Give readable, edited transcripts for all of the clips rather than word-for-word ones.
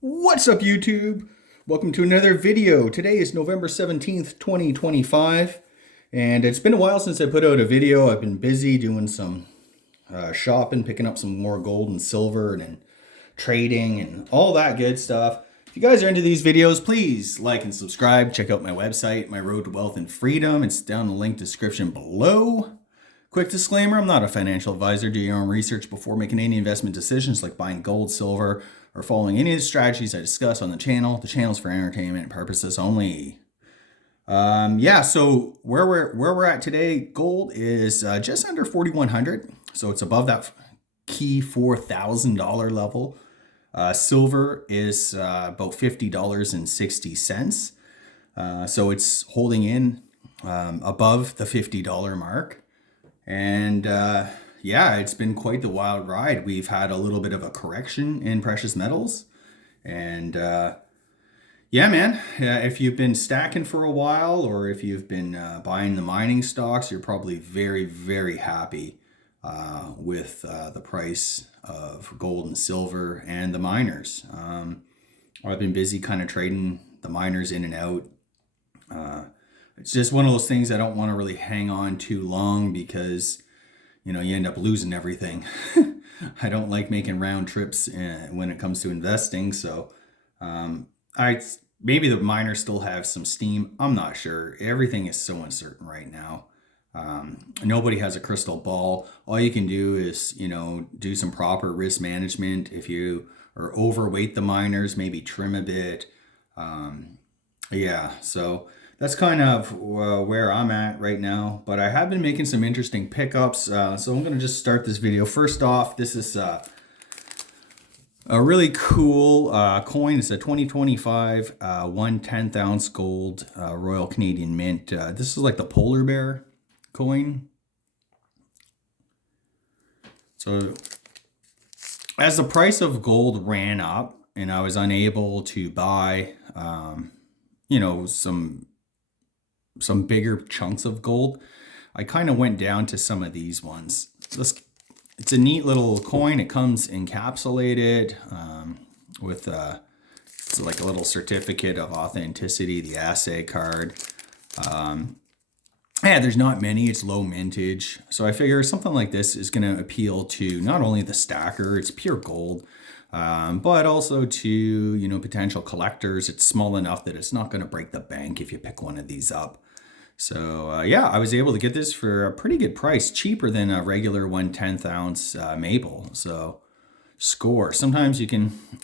What's up, YouTube? Welcome to another video. Today is November 17th, 2025, and it's been a while since I put out a video. I've been busy doing some shopping, picking up some more gold and silver and trading and all that good stuff. If you guys are into these videos, please like and subscribe. Check out my website, My Road to Wealth and Freedom. It's down in the link description below. Quick disclaimer, I'm not a financial advisor. Do your own research before making any investment decisions like buying gold, silver, or following any of the strategies I discuss on the channel. The channel's for entertainment purposes only. So where we're at today, gold is just under 4,100, so it's above that key $4,000 level. Silver is about $50.60, so it's holding in above the $50 mark. And it's been quite the wild ride. We've had a little bit of a correction in precious metals. And if you've been stacking for a while or if you've been buying the mining stocks, you're probably very, very happy with the price of gold and silver and the miners. I've been busy kind of trading the miners in and out. It's just one of those things I don't want to really hang on too long because, you end up losing everything. I don't like making round trips when it comes to investing. So maybe the miners still have some steam. I'm not sure. Everything is so uncertain right now. Nobody has a crystal ball. All you can do is, do some proper risk management. If you are overweight the miners, maybe trim a bit. So that's kind of where I'm at right now. But I have been making some interesting pickups. So I'm going to just start this video. First off, this is a really cool coin. It's a 2025 1/10 ounce gold Royal Canadian Mint. This is like the polar bear coin. So as the price of gold ran up and I was unable to buy, some bigger chunks of gold, I kind of went down to some of these ones. It's a neat little coin. It comes encapsulated with it's like a little certificate of authenticity, the assay card. There's not many. It's low mintage. So I figure something like this is going to appeal to not only the stacker, it's pure gold, but also to, potential collectors. It's small enough that it's not going to break the bank if you pick one of these up. So I was able to get this for a pretty good price, cheaper than a regular 1/10 ounce maple. So score. Sometimes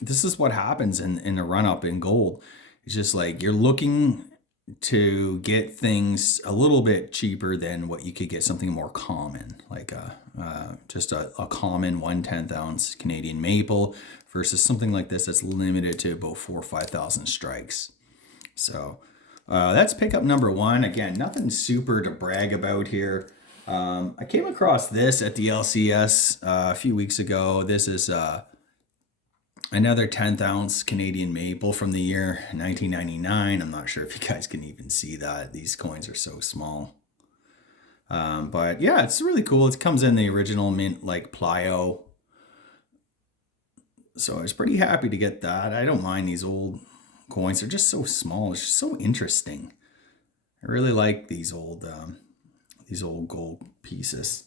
this is what happens in the run up in gold. It's just like you're looking to get things a little bit cheaper than what you could get something more common, like just a common 1/10 ounce Canadian maple versus something like this that's limited to about 4,000 or 5,000 strikes. So that's pickup number one. Again, nothing super to brag about here. I came across this at the LCS a few weeks ago. This is another 10th ounce Canadian maple from the year 1999. I'm not sure if you guys can even see that. These coins are so small. But yeah, it's really cool. It comes in the original mint like plio. So I was pretty happy to get that. I don't mind these old coins. They're just so small. It's just so interesting. I really like these old gold pieces.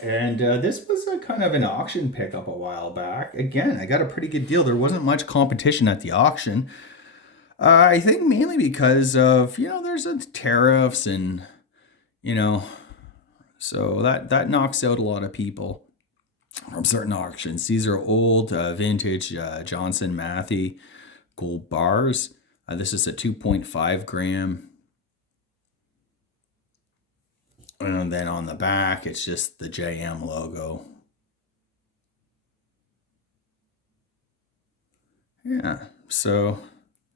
And this was a kind of an auction pickup a while back. Again, I got a pretty good deal. There wasn't much competition at the auction. I think mainly because of, there's tariffs and, so that knocks out a lot of people from certain auctions. These are old vintage Johnson Matthey gold bars. This is a 2.5 gram. And then on the back, it's just the JM logo. Yeah, so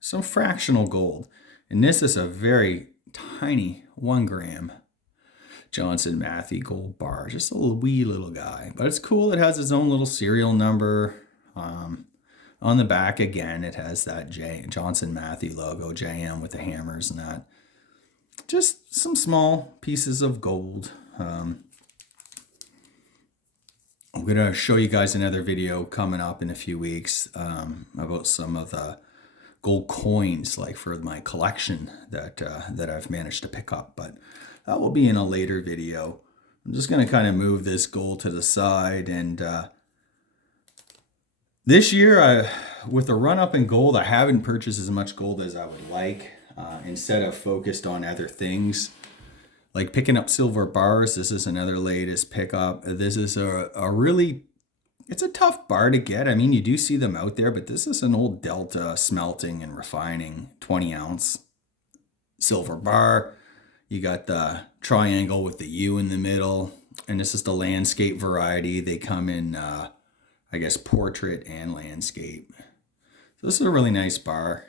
some fractional gold. And this is a very tiny 1 gram Johnson Matthey gold bar. Just a wee little guy. But it's cool. It has its own little serial number. On the back, again, it has that Johnson Matthey logo, JM with the hammers and that. Just some small pieces of gold. I'm going to show you guys another video coming up in a few weeks about some of the gold coins, like for my collection that I've managed to pick up, but that will be in a later video. I'm just going to kind of move this gold to the side, and this year, with the run up in gold, I haven't purchased as much gold as I would like. Instead, I've focused on other things, like picking up silver bars. This is another latest pickup. This is a really, it's a tough bar to get. I mean, you do see them out there, but this is an old Delta smelting and refining 20-ounce silver bar. You got the triangle with the U in the middle, and this is the landscape variety. They come in, I guess, portrait and landscape. So this is a really nice bar.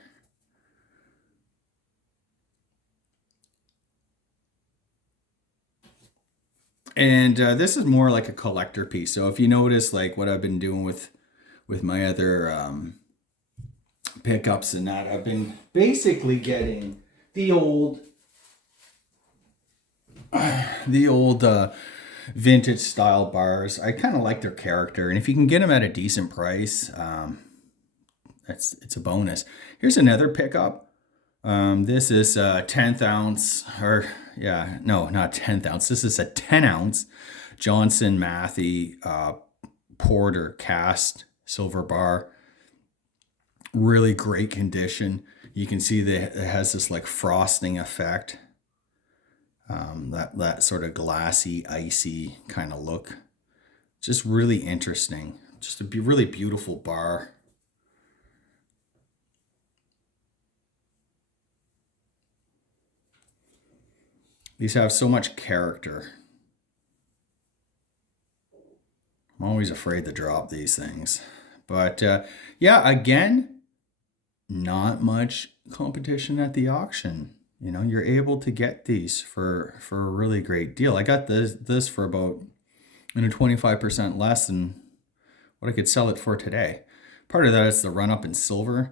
And this is more like a collector piece. So if you notice, like what I've been doing with my other pickups and that, I've been basically getting the old vintage style bars. I kind of like their character, and if you can get them at a decent price, it's a bonus. Here's another pickup. This is a 10th ounce, or yeah, no, not 10th ounce. This is a 10 ounce Johnson Matthey Porter cast silver bar. Really great condition. You can see that it has this like frosting effect. That sort of glassy, icy kind of look. Just really interesting. Just a really beautiful bar. These have so much character. I'm always afraid to drop these things. But yeah, again, not much competition at the auction. You know, you're able to get these for a really great deal. I got this for about 25% less than what I could sell it for today. Part of that is the run up in silver,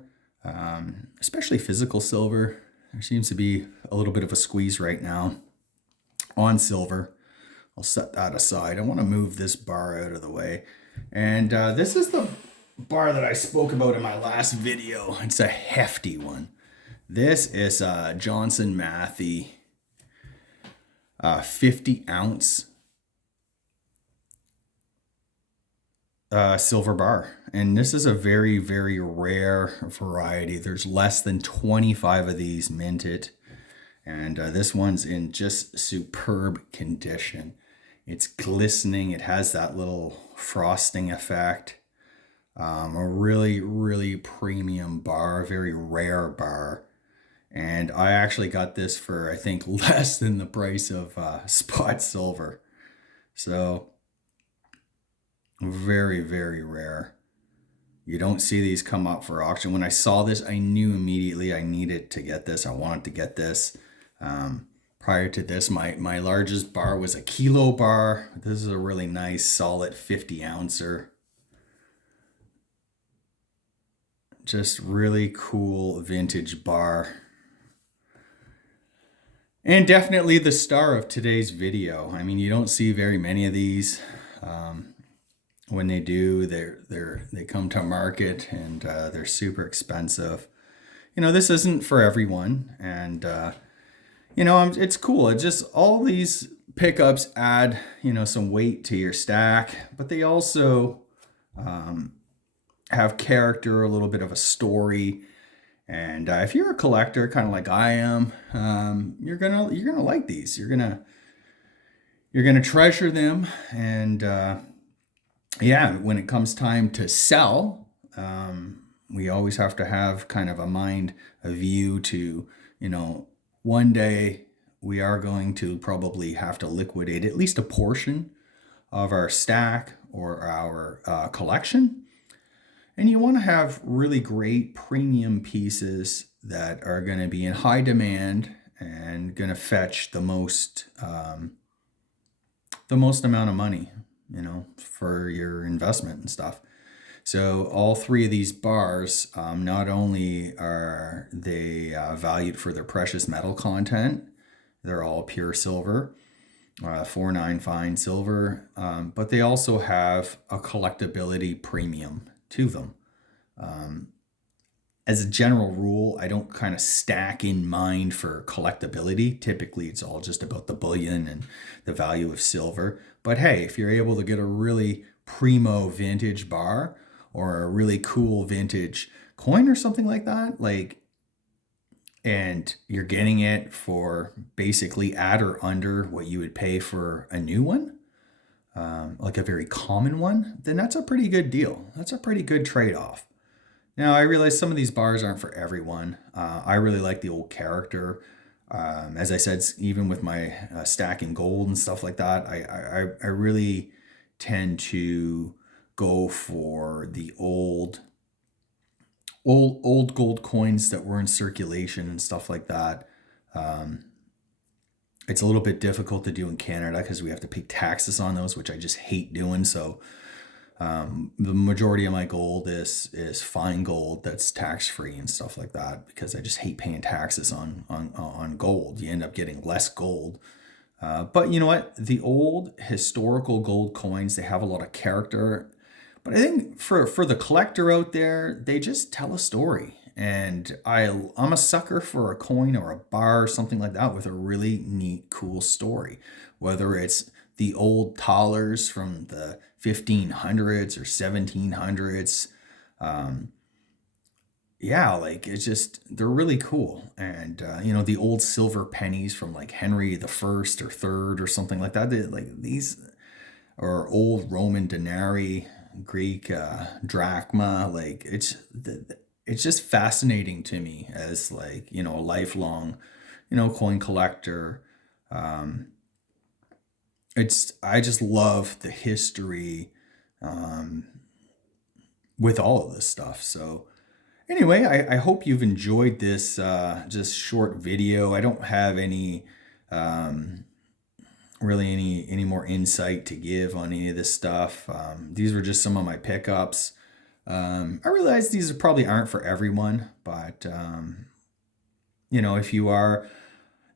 especially physical silver. There seems to be a little bit of a squeeze right now on silver. I'll set that aside. I want to move this bar out of the way. And this is the bar that I spoke about in my last video. It's a hefty one. This is a Johnson Matthey 50 ounce silver bar. And this is a very, very rare variety. There's less than 25 of these minted. And this one's in just superb condition. It's glistening. It has that little frosting effect. A really, really premium bar, very rare bar. And I actually got this for, I think, less than the price of spot silver. So very, very rare. You don't see these come up for auction. When I saw this, I knew immediately I needed to get this. I wanted to get this. Prior to this, my largest bar was a kilo bar. This is a really nice, solid 50 ouncer. Just really cool vintage bar. And definitely the star of today's video. I mean, you don't see very many of these. When they do, they come to market, and they're super expensive. You know, this isn't for everyone, and you know, it's cool. It just, all these pickups add, you know, some weight to your stack, but they also have character, a little bit of a story. And if you're a collector, kind of like I am, you're gonna like these. You're gonna treasure them. And yeah, when it comes time to sell, we always have to have kind of a view to, you know, one day we are going to probably have to liquidate at least a portion of our stack or our collection. And you want to have really great premium pieces that are going to be in high demand and going to fetch the most amount of money, you know, for your investment and stuff. So all three of these bars, not only are they valued for their precious metal content, they're all pure silver. $4.9 fine silver, but they also have a collectability premium to them. As a general rule, I don't kind of stack in mind for collectability. Typically, it's all just about the bullion and the value of silver. But hey, if you're able to get a really primo vintage bar or a really cool vintage coin or something like that, like, and you're getting it for basically at or under what you would pay for a new one, like a very common one, then that's a pretty good deal. That's a pretty good trade off. Now, I realize some of these bars aren't for everyone. I really like the old character. As I said, even with my stacking gold and stuff like that, I really tend to go for the old gold coins that were in circulation and stuff like that. Um, it's a little bit difficult to do in Canada because we have to pay taxes on those, which I just hate doing. So the majority of my gold is fine gold that's tax free and stuff like that because I just hate paying taxes on gold. You end up getting less gold. But you know what? The old historical gold coins, they have a lot of character. But I think for the collector out there, they just tell a story. And I'm a sucker for a coin or a bar or something like that with a really neat, cool story. Whether it's the old thalers from the 1500s or 1700s. Um, yeah, like it's just, they're really cool. And, the old silver pennies from like Henry the First or Third or something like that. Like these, or old Roman denarii, Greek drachma. Like it's just fascinating to me as like a lifelong coin collector. Um, it's I just love the history um, with all of this stuff. So anyway, I hope you've enjoyed this just short video. I don't have any um, really any more insight to give on any of this stuff. These were just some of my pickups. I realize these probably aren't for everyone, but if you are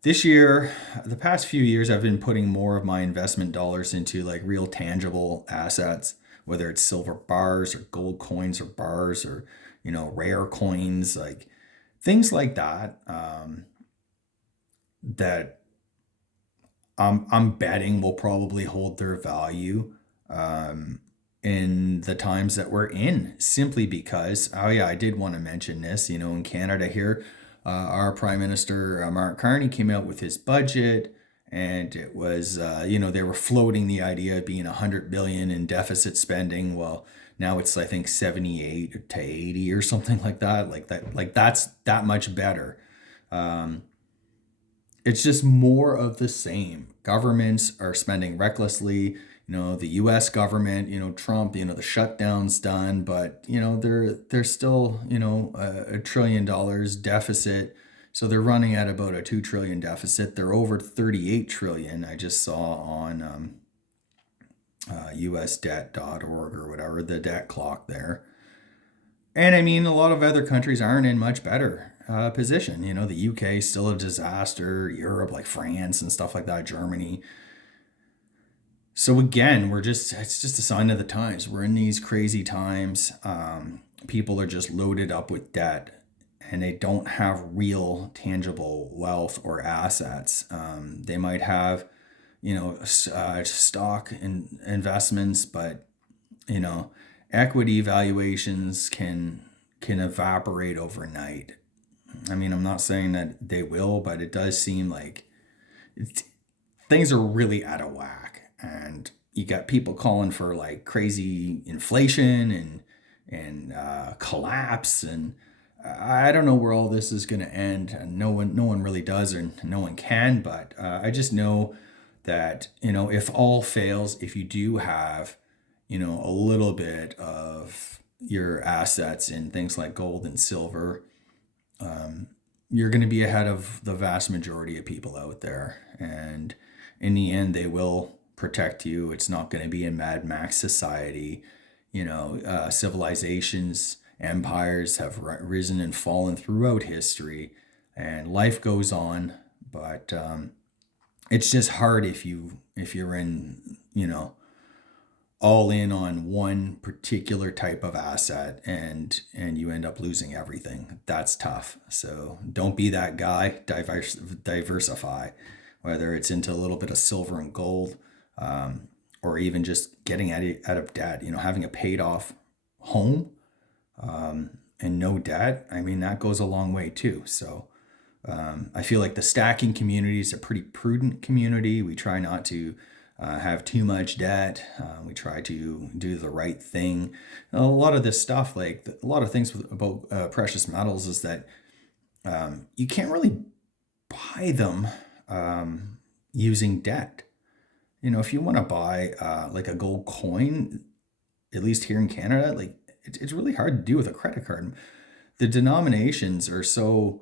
this year, the past few years, I've been putting more of my investment dollars into like real tangible assets, whether it's silver bars or gold coins or bars or rare coins, like things like that. That I'm betting will probably hold their value um, in the times that we're in, simply because, oh yeah, I did want to mention this, in Canada here, our Prime Minister, Mark Carney, came out with his budget. And it was, they were floating the idea of being 100 billion in deficit spending. Well, now it's, I think, 78 to 80 or something like that. Like that's that much better. Um, it's just more of the same. Governments are spending recklessly. The U.S. government, Trump, the shutdown's done, but they're still $1 trillion deficit. So they're running at about a 2 trillion deficit. They're over 38 trillion. I just saw on usdebt.org or whatever, the debt clock there. And I mean, a lot of other countries aren't in much better position. The UK is still a disaster. Europe, like France and stuff like that, Germany. So again, it's just a sign of the times. We're in these crazy times. People are just loaded up with debt and they don't have real tangible wealth or assets. They might have, stock investments, but, you know, equity valuations can evaporate overnight. I mean, I'm not saying that they will, but it does seem like it's, things are really out of whack, and you got people calling for like crazy inflation and collapse, and I don't know where all this is going to end. And no one really does, or no one can. But I just know that if all fails, if you do have a little bit of your assets in things like gold and silver, you're going to be ahead of the vast majority of people out there. And in the end, they will protect you. It's not going to be a Mad Max society. Civilizations, empires have risen and fallen throughout history, and life goes on. But it's just hard if you're in, all in on one particular type of asset and you end up losing everything. That's tough. So don't be that guy. Diversify, whether it's into a little bit of silver and gold, or even just getting out of debt. Having a paid off home, and no debt. I mean, that goes a long way too. So I feel like the stacking community is a pretty prudent community. We try not to have too much debt. We try to do the right thing. A lot of this stuff, like a lot of things about precious metals, is that you can't really buy them using debt. If you want to buy like a gold coin, at least here in Canada, like it's really hard to do with a credit card. The denominations are so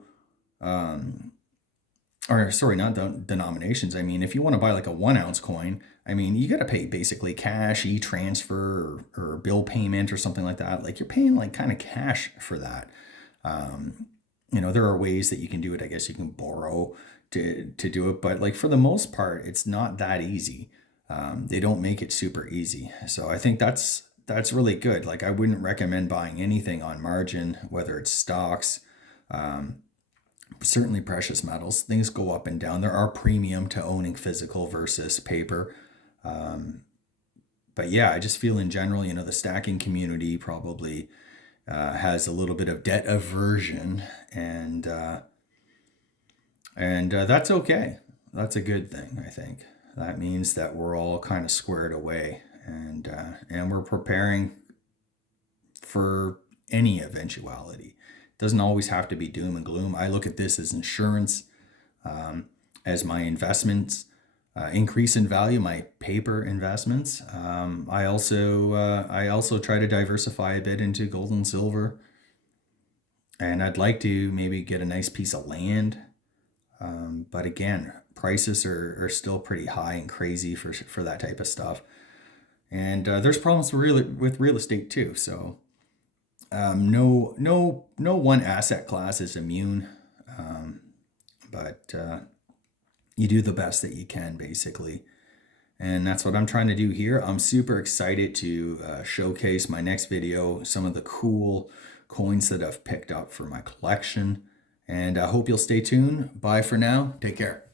or sorry, not denominations. I mean, if you want to buy like a 1 ounce coin, I mean, you got to pay basically cash, e-transfer, or bill payment or something like that. Like you're paying like kind of cash for that. There are ways that you can do it. I guess you can borrow to do it, but like for the most part, it's not that easy. They don't make it super easy. So I think that's really good. Like I wouldn't recommend buying anything on margin, whether it's stocks, certainly precious metals. Things go up and down. There are premium to owning physical versus paper. But yeah, I just feel in general, the stacking community probably has a little bit of debt aversion, and that's okay. That's a good thing, I think. That means that we're all kind of squared away, and we're preparing for any eventuality. Doesn't always have to be doom and gloom. I look at this as insurance, as my investments increase in value, my paper investments. I also try to diversify a bit into gold and silver, and I'd like to maybe get a nice piece of land. But again, prices are still pretty high and crazy for that type of stuff. And there's problems with real estate too. So no one asset class is immune, but you do the best that you can, basically. And that's what I'm trying to do here. I'm super excited to showcase my next video, some of the cool coins that I've picked up for my collection. And I hope you'll stay tuned. Bye for now. Take care.